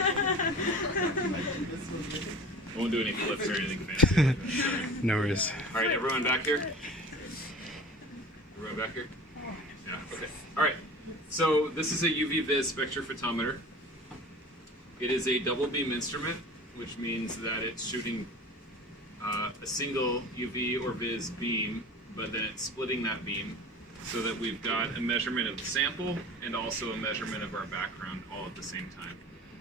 I won't do any flips or anything fancy. No worries. All right, everyone back here? Everyone back here? Yeah, okay. All right, so this is a UV vis spectrophotometer. It is a double beam instrument, which means that it's shooting a single UV or vis beam, but then it's splitting that beam so that we've got a measurement of the sample and also a measurement of our background all at the same time.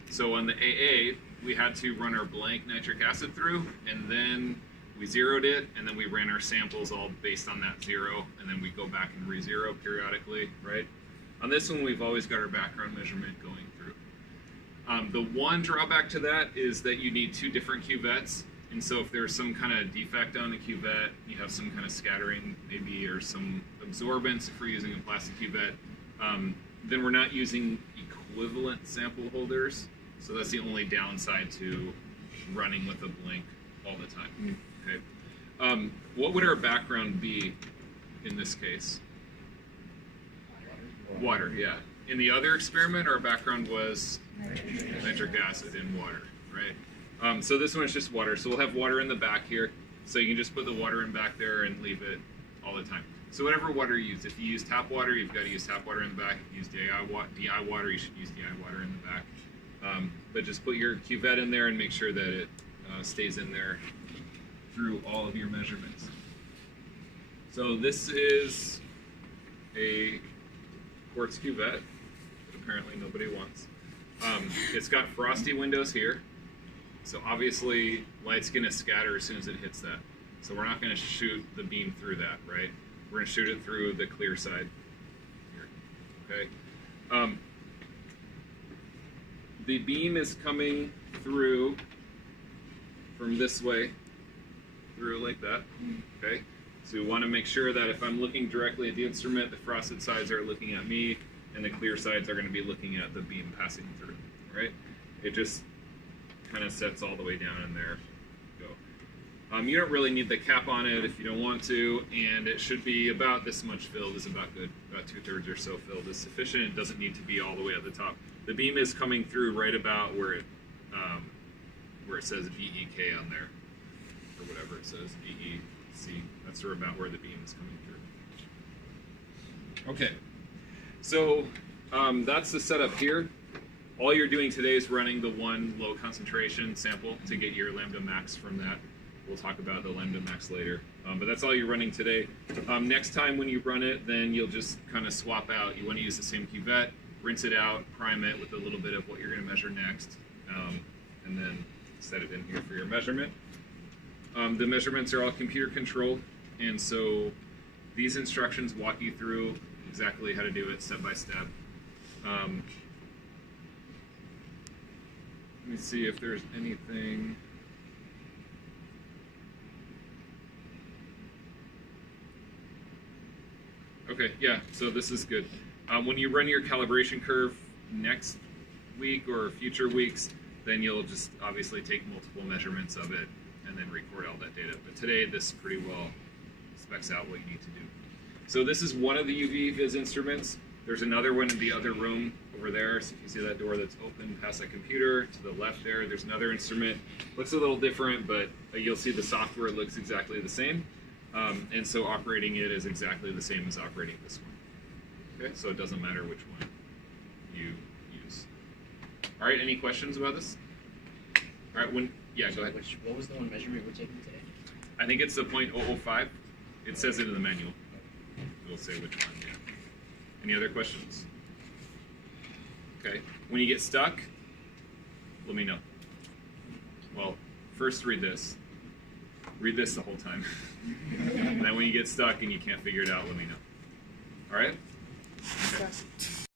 So on the AA, we had to run our blank nitric acid through, and then we zeroed it, and then we ran our samples all based on that zero, and then we go back and re-zero periodically, right? On this one, we've always got our background measurement going through. The one drawback to that is that you need two different cuvettes, and so if there's some kind of defect on the cuvette, you have some kind of scattering maybe, or some absorbance if we're using a plastic cuvette, then we're not using equivalent sample holders. So that's the only downside to running with a blank all the time. Okay. What would our background be in this case? Water, yeah. In the other experiment, our background was nitric acid in water, right? So this one's just water. So we'll have water in the back here. So you can just put the water in back there and leave it all the time. So whatever water you use, if you use tap water, you've got to use tap water in the back. If you use DI water, you should use DI water in the back. But just put your cuvette in there and make sure that it stays in there through all of your measurements. So this is a quartz cuvette that apparently nobody wants. It's got frosty windows here. So obviously light's going to scatter as soon as it hits that. So we're not going to shoot the beam through that, right? We're going to shoot it through the clear side here, okay? The beam is coming through from this way, through like that, okay? So we want to make sure that if I'm looking directly at the instrument, the frosted sides are looking at me, and the clear sides are going to be looking at the beam passing through, right? It just kind of sets all the way down in there. Go. You don't really need the cap on it if you don't want to, and it should be about this much filled is about good. About 2/3 or so filled is sufficient. It doesn't need to be all the way at the top. The beam is coming through right about where it says DEK on there, or whatever it says, DEC. That's about where the beam is coming through. Okay, so that's the setup here. All you're doing today is running the one low concentration sample to get your lambda max from that. We'll talk about the lambda max later, but that's all you're running today. Next time when you run it, then you'll just kind of swap out. You want to use the same cuvette, rinse it out, prime it with a little bit of what you're going to measure next, and then set it in here for your measurement. The measurements are all computer controlled, and so these instructions walk you through exactly how to do it step by step. Let me see if there's anything. Okay, yeah, so this is good. When you run your calibration curve next week or future weeks, then you'll just obviously take multiple measurements of it and then record all that data. But today, this pretty well specs out what you need to do. So this is one of the UV vis instruments. There's another one in the other room over there. So if you see that door that's open past that computer, to the left there's another instrument. Looks a little different, but you'll see the software looks exactly the same. And so operating it is exactly the same as operating this one. Okay, so it doesn't matter which one you use. All right, any questions about this? All right, yeah, go ahead. What was the one measurement we're taking today? I think it's the 0.005. It says it in the manual. It'll say which one, yeah. Any other questions? Okay, when you get stuck, let me know. Well, first read this. Read this the whole time. And then when you get stuck and you can't figure it out, let me know. All right? Okay.